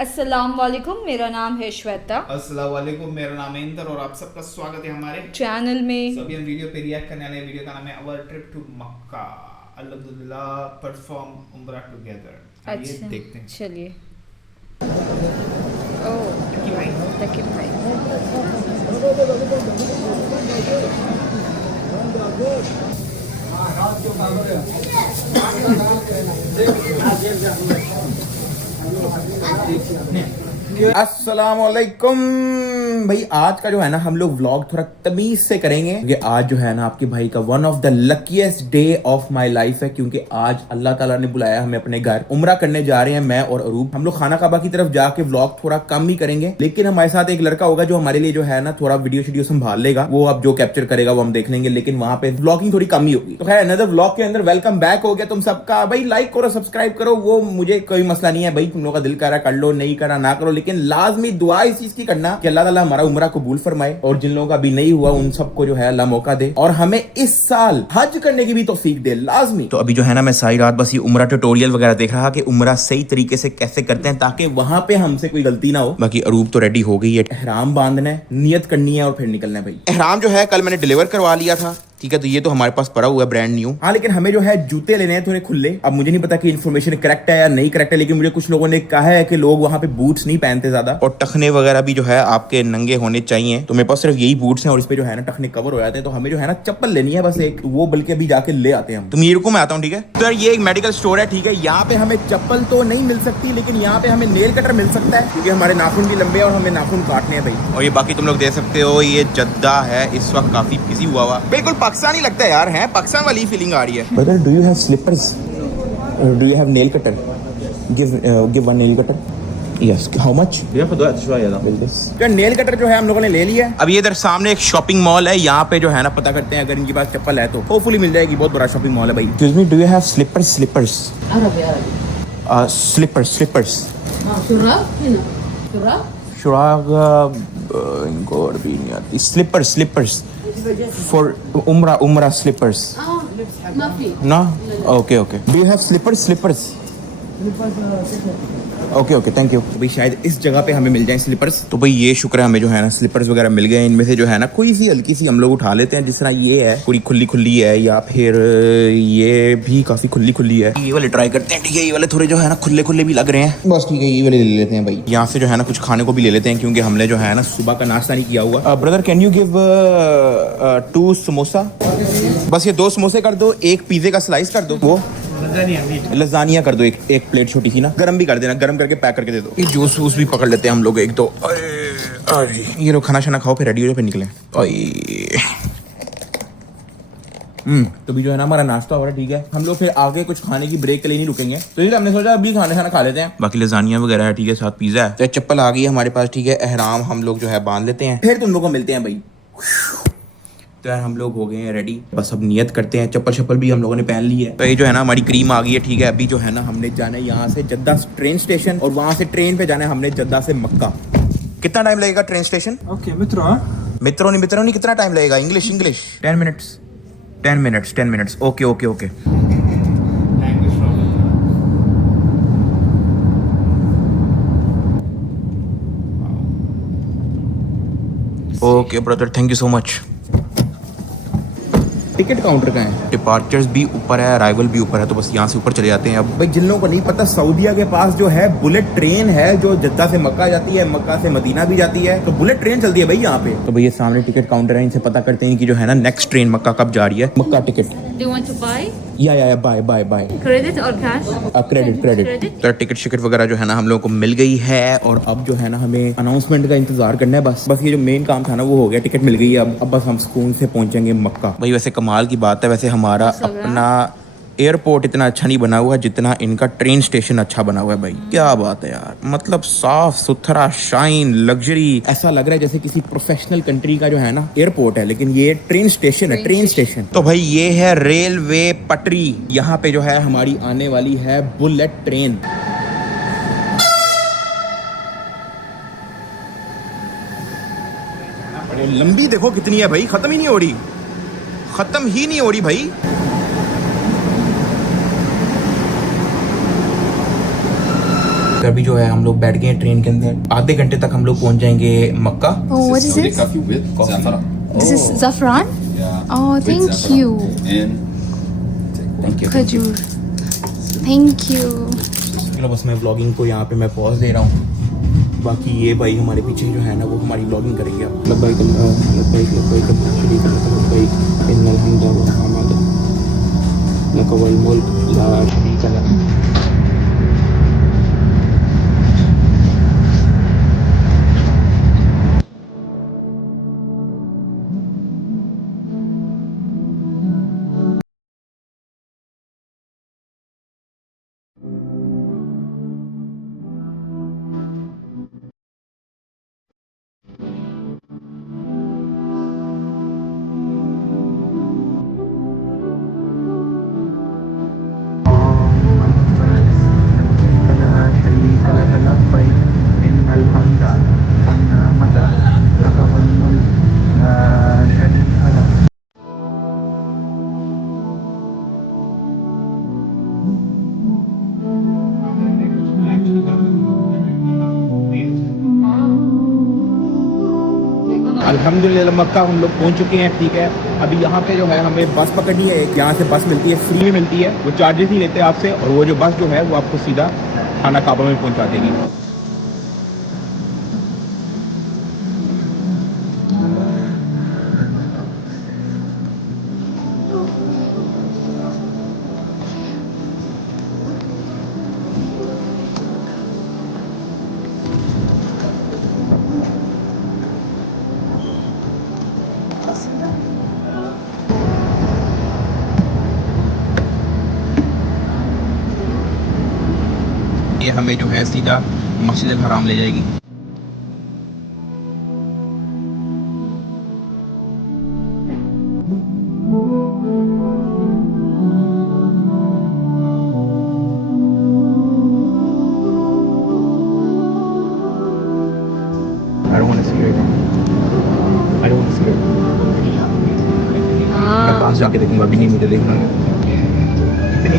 अस्सलाम वालेकुम, मेरा नाम है श्वेता। अस्सलाम वालेकुम, मेरा नाम है इंदर और आप सबका स्वागत है हमारे चैनल में। सभी हम वीडियो पे रिएक्ट करने वाले वीडियो का नाम है अवर ट्रिप टू मक्का अल्हम्दुलिल्लाह परफॉर्म उम्रा टुगेदर। आइए अच्छा, देखते हैं। चलिए। ओह तकी भाई। अस्सलामुअलैकुम भाई, आज का जो है ना हम लोग व्लॉग थोड़ा तमीज से करेंगे क्योंकि आज जो है ना आपके भाई का one of the luckiest day of my life है, क्योंकि आज अल्लाह ताला ने बुलाया हमें अपने घर। उम्रा करने जा रहे हैं मैं और अरूब। हम लोग खाना काबा की तरफ जाके व्लॉग थोड़ा कम ही करेंगे, लेकिन हमारे साथ एक लड़का होगा जो हमारे लिए जो है ना थोड़ा वीडियो शीडियो संभाल लेगा। वो अब जो कैप्चर करेगा वो हम देख लेंगे, लेकिन वहां पे व्लॉगिंग थोड़ी कम ही होगी। तो खैर अनदर व्लॉग के अंदर वेलकम बैक हो गया तुम सबका। भाई लाइक करो, सब्सक्राइब करो, वो मुझे कोई मसला नहीं है भाई। तुम लोग का दिल कर रहा कर लो, नहीं करा ना करो, लेकिन लाजमी दुआ इस चीज की करना कि अल्लाह ताला हमारा उम्रा कबूल फरमाए, और जिन लोगों का अभी नहीं हुआ उन सबको जो है अल्लाह मौका दे और हमें इस साल हज करने की भी तौफीक दे लाजमी। तो अभी जो है ना मैं सारी रात बस ये उम्रा ट्यूटोरियल वगैरह देख रहा कि उम्रा सही तरीके से कैसे करते हैं ताकि वहां पे हमसे कोई गलती ना हो। बाकी अरूब तो रेडी हो गई है, एहराम बांधना है, नियत करनी है और फिर निकलना है। भाई एहराम जो है कल मैंने डिलीवर करवा लिया था, ठीक है, तो ये तो हमारे पास पड़ा हुआ है ब्रांड न्यू। हाँ, लेकिन हमें जो है जूते लेने हैं थोड़े खुले। अब मुझे नहीं पता कि इन्फॉर्मेशन करेक्ट है या नहीं करेक्ट है, लेकिन मुझे कुछ लोगों ने कहा है कि लोग वहां पे बूट्स नहीं पहनते ज्यादा, और टखने वगैरह भी जो है आपके नंगे होने चाहिए। तो मेरे पास सिर्फ यही बूट्स हैं और इस पे जो है ना टखने कवर हो जाते हैं। तो हमें जो है ना चप्पल लेनी है बस एक, वो बल्कि अभी जाके ले आते हैं हम। तुम ये रुको, मैं आता हूँ, ठीक है। तो यार ये एक मेडिकल स्टोर है, ठीक है। यहाँ पे हमें चप्पल तो नहीं मिल सकती, लेकिन यहाँ पे हमें नेल कटर मिल सकता है, क्योंकि हमारे नाखून भी लंबे हैं और हमें नाखून काटने हैं भाई। और ये बाकी तुम लोग देख सकते हो, ये जद्दा है, इस वक्त काफी बिजी हुआ बिल्कुल पाकिस्तानी लगता है यार, है पाकिस्तान वाली फीलिंग आ रही है। Brother, do you have slippers? Do you have nail cutter? Give one nail cutter. Yes, how much? Nail cutter जो है हम लोगों ने ले लिया है। अब ये इधर सामने एक शॉपिंग मॉल है, यहाँ पे जो है ना पता करते हैं अगर इनके पास चप्पल है तो होपफुली मिल जाएगी। बहुत बड़ा शॉपिंग मॉल है भाई। Excuse me, do you have slippers? Slippers slippers for umrah slippers. No? Okay. Do you have slippers? Okay thank you. भाई शायद इस जगह पे हमें मिल जाए स्लीपर्स। तो भाई ये शुक्र है हमें जो है ना स्लीपर्स वगैरह मिल गए। इनमें से जो है ना कोई सी हल्की सी हम लोग उठा लेते हैं, जिस तरह ये है पूरी खुली है, या फिर ये भी काफी खुली है। ये वाले ट्राई करते हैं, ठीक है। ये वाले थोड़े जो है ना खुले भी लग रहे हैं, बस ठीक है, ये वाले ले लेते हैं भाई। यहाँ से जो है ना कुछ खाने को भी ले लेते हैं, क्योंकि हमने जो है ना सुबह का नाश्ता नहीं किया हुआ। Brother can you give 2 samosa? बस ये 2 समोसे कर दो, एक पिज्जे का स्लाइस कर दो, वो लजानिया कर दो, एक प्लेट छोटी सी ना, गरम भी कर देना, गरम करके पैक करके दे दो। ये जूस वूस भी पकड़ लेते हैं हम लोग एक दो। ये लोग खाना शाना खाओ, फिर रेडी हो फिर निकले। तो भी जो है ना हमारा नाश्ता हो रहा है, ठीक है। हम लोग फिर आगे कुछ खाने की ब्रेक के लिए नहीं रुकेंगे, तो ये हमने सोचा अभी खाना खा लेते हैं। बाकी लजानिया वगैरह है, ठीक है, साथ पिज्जा है। तो चप्पल आ गई है हमारे पास, ठीक है। एहराम हम लोग जो है बांध लेते हैं, फिर तुम लोग को मिलते हैं भाई। तो यार हम लोग हो गए हैं रेडी, बस अब नियत करते हैं। चप्पल भी हम लोगों ने पहन ली है। तो ये जो है ना हमारी क्रीम आ गई है, ठीक है। अभी जो है ना हमने जाना है यहाँ से जद्दा ट्रेन स्टेशन, और वहां से ट्रेन पे जाना है हमने जद्दा से मक्का। कितना टाइम लगेगा ट्रेन स्टेशन? ओके मित्रों नहीं, कितना टाइम लगेगा? English 10 minutes. Okay. Okay brother, thank you so much. Ticket counter का है, डिपार्चर्स भी ऊपर है, अराइवल भी ऊपर है, तो बस यहाँ से ऊपर चले जाते हैं। अब भाई जिन लोगों को नहीं पता, सऊदीया के पास जो है बुलेट ट्रेन है जो जद्दा से मक्का जाती है, मक्का से मदीना भी जाती है, तो बुलेट ट्रेन चलती है भाई यहाँ पे। तो भैया सामने टिकट काउंटर है, इनसे पता करते हैं कि जो है ना नेक्स्ट ट्रेन मक्का कब जा रही है। मक्का टिकट या बाय क्रेडिट और कैश? क्रेडिट। तो टिकट शिकट वगैरह जो है ना हम लोगों को मिल गई है, और अब जो है ना हमें अनाउंसमेंट का इंतजार करना है। बस ये जो मेन काम था ना वो हो गया, टिकट मिल गई है। अब बस हम सुकून से पहुंचेंगे मक्का। भाई वैसे कमाल की बात है, वैसे हमारा अपना एयरपोर्ट इतना अच्छा नहीं बना हुआ जितना इनका ट्रेन स्टेशन अच्छा बना हुआ है भाई। क्या बात है यार, मतलब साफ सुथरा, शाइन, लग्जरी, ऐसा लग रहा है जैसे किसी प्रोफेशनल कंट्री का जो है ना एयरपोर्ट है, लेकिन ये ट्रेन स्टेशन है, ट्रेन स्टेशन। तो भाई ये है रेलवे पटरी, यहाँ पे जो है हमारी आने वाली है बुलेट ट्रेन। लंबी देखो कितनी है भाई, खत्म ही नहीं हो रही भाई। अभी जो है हम लोग बैठ गए हैं ट्रेन के अंदर। आधे घंटे तक हम लोग पहुंच जाएंगे मक्का। Oh, what is this? coffee with saffron. This is saffron? Yeah. Oh, with thank saffron. you. And thank you. Khajur. Thank you. चलो बस मैं व्लॉगिंग को यहाँ पे मैं पॉज दे रहा हूँ। बाकी ये भाई हमारे पीछे जो है ना वो हमारी व्लॉगिंग करेंगे। अब लब्बैक लब्बैक लब्बैक शरीक लब्बैक इन्नल हम्दा व निअमत लक वल मुल्क ला शरीक लक। अल्हम्दुलिल्लाह मक्का हम लोग पहुंच चुके हैं। ठीक है, अभी यहाँ पे जो है हमें बस पकड़नी है। यहाँ से बस मिलती है, फ्री में मिलती है, वो चार्जेस नहीं लेते आपसे। और वो जो बस जो है वो आपको सीधा खाना काबा में पहुंचा देगी। ये हमें जो है सीधा मस्जिद अल हराम ले जाएगी। I don't want to see it. I don't want to see it. मैं पास जाके देखूंगा, अभी नहीं मुझे देखना। इतनी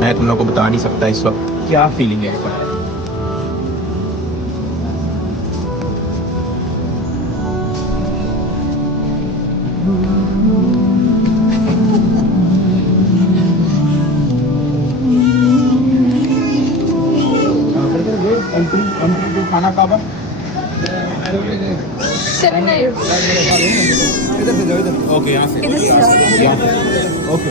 मैं तुम लोगों को बता नहीं सकता इस वक्त क्या फीलिंग है। खाना काबा ओके, यहाँ से ओके।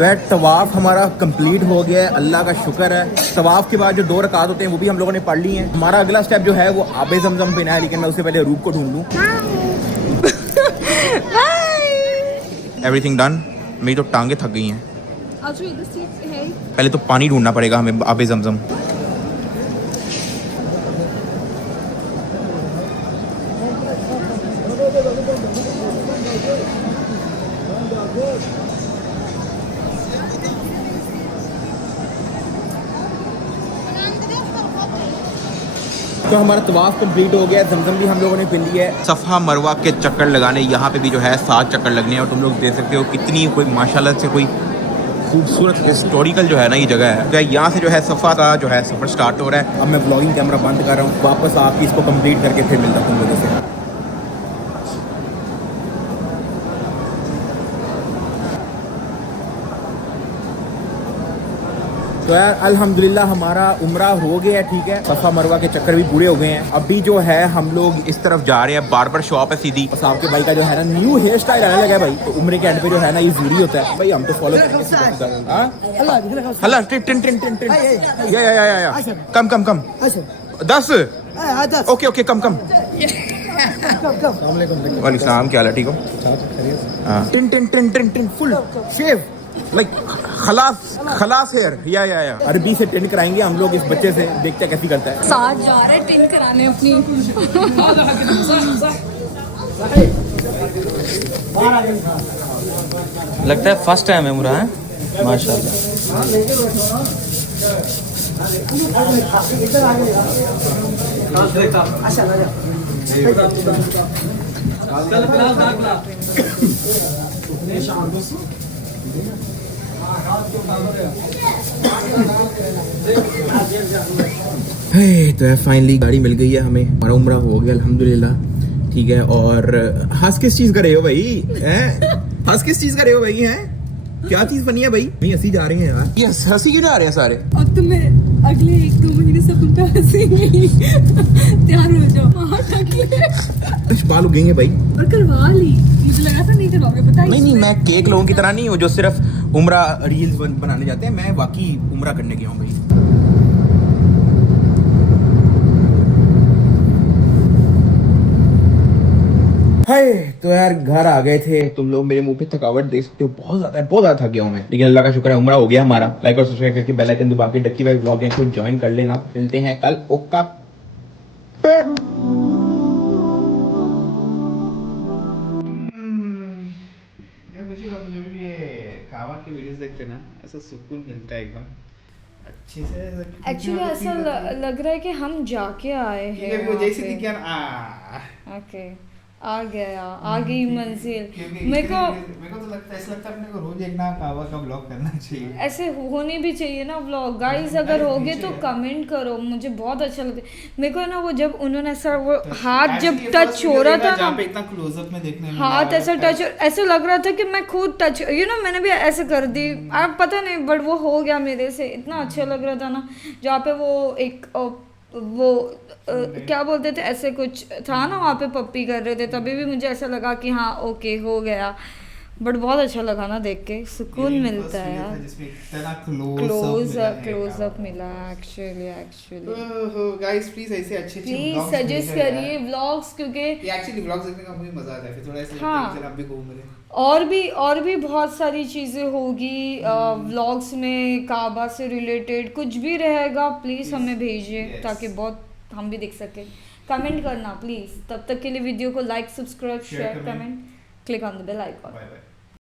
तो तवाफ हमारा कंप्लीट हो गया है, अल्लाह का शुक्र है। तवाफ के बाद जो 2 रकात होते हैं वो भी हम लोगों ने पढ़ ली हैं। हमारा अगला स्टेप जो है वो आबे जमजम पीना है, लेकिन मैं उससे पहले रूप को ढूंढ लूँ। Everything done. मेरी तो टांगे थक गई हैं। पहले तो पानी ढूंढना पड़ेगा हमें आबे जमजम। तो हमारा तवाफ कंप्लीट हो गया, जमजम भी हम लोगों ने पी ली है। सफ़ा मरवा के चक्कर लगाने यहाँ पे भी जो है 7 चक्कर लगने हैं और तुम लोग देख सकते हो कितनी कोई माशाल्लाह से कोई खूबसूरत हिस्टोरिकल जो है ना ये जगह है। तो यहाँ से जो है सफ़ा का जो है सफ़र स्टार्ट हो रहा है। अब मैं व्लॉगिंग कैमरा बंद कर रहा हूँ, वापस आके इसको कंप्लीट करके फिर मिलता हूँ तुम लोगों से। तो यार अल्हम्दुलिल्लाह हमारा उम्रा हो गया है, ठीक है। सफ़ा मरवा के चक्कर भी पूरे हो गए हैं। अभी जो है हम लोग इस तरफ जा रहे हैं, बार्बर शॉप है सीधी। और साहब के भाई का जो है ना न्यू हेयर स्टाइल आने लगा है भाई। तो उम्रे के एंड पे जो है ना ये जरूरी होता है भाई, हम तो फॉलो करके हल्ला टिन टिन टिन टिन या कम कम कम 10 ओके ओके कम कम। वालेकुम सलाम, क्या हाल है, ठीक हो? हाँ टिन टिन टिन टिन टिन फुल शेव लाइक खलास हेयर या अरबी से टिन कराएंगे हम लोग इस बच्चे से, देखते हैं कैसी करता है। साथ जा रहे टिन कराने अपनी। लगता है फर्स्ट टाइम है मुरा है माशाल्लाह। तो यार फाइनली गाड़ी मिल गई है हमें, हमारा उम्रा हो गया अल्हम्दुलिल्लाह, ठीक है। और हंस किस चीज कर रहे हो भाई, हैं? हंस किस चीज कर रहे हो भाई, हैं? क्या चीज बनी है भाई? नहीं हंसी जा रहे हैं यार, ये हंसी क्यों जा रहे हैं सारे? अब तो मैं अगले 1-2 महीने से उनका हंसेंगी। तैयार हो जाओ। बाल उगेंगे भाई। और करवा ली, मुझे लगा था नहीं करवाओगे, पता है? नहीं मैं केक लोगों की तरह नहीं हूँ जो सिर्फ उम्रा रील्स बनाने जाते हैं, मैं वाकई उम्रा करने गया हूँ भाई। हाय तो यार घर आ गए थे, तुम लोग मेरे मुंह पे थकावट देख सकते हो, बहुत ज्यादा थक गया हूँ मैं, लेकिन अल्लाह का शुक्र है उम्रा हो गया हमारा। लाइक और सब्सक्राइब करके बेल आइकन दबा के डक्की भाई व्लॉग को ज्वाइन कर लेना। मिलते हैं कल, ओका। खावा की वीडियोस देखते ना ऐसा सुकून मिलता है एकदम अच्छे से। एक्चुअली ऐसा लग रहा है कि हम जाके आए हैं वो जैसे दिखा ना ओके आ गई मंजिल। मेरे को तो लगता है, ऐसा लगता है अपने को रोज एक ना कहवा का ब्लॉग करना चाहिए। ऐसे होने भी चाहिए ना व्लॉग गाइस, अगर होगे तो कमेंट करो, मुझे बहुत अच्छा लगता है। मेरे को ना वो जब उन्होंने ऐसा वो हाथ जब टच हो रहा था ना, इतना क्लोजअप में देखने में हाथ ऐसा टच, ऐसा लग रहा था कि मैं खुद टच मैंने भी ऐसे कर दी, आप पता नहीं बट वो हो गया मेरे से, इतना अच्छा लग रहा था ना। जहाँ पे वो एक क्या बोलते थे, ऐसे कुछ था ना वहाँ पे पप्पी कर रहे थे, तभी भी मुझे ऐसा लगा कि हाँ ओके हो गया। बट बहुत अच्छा लगा ना देख के, सुकून मिलता है यार। क्लोज अप मिला एक्चुअली। गाइस प्लीज ऐसे अच्छे सजेस्ट करिए व्लॉग्स, क्योंकि एक्चुअली व्लॉग्स देखने का मुझे मजा आता है, फिर थोड़ा ऐसा हाँ। लगता है कि अब भी घूम रहे। और भी बहुत सारी चीज़ें होगी व्लॉग्स में, काबा से रिलेटेड कुछ भी रहेगा प्लीज़ हमें भेजिए ताकि बहुत हम भी देख सके। कमेंट करना प्लीज़। तब तक के लिए वीडियो को like, subscribe, share, comment, click on the bell icon. Bye bye.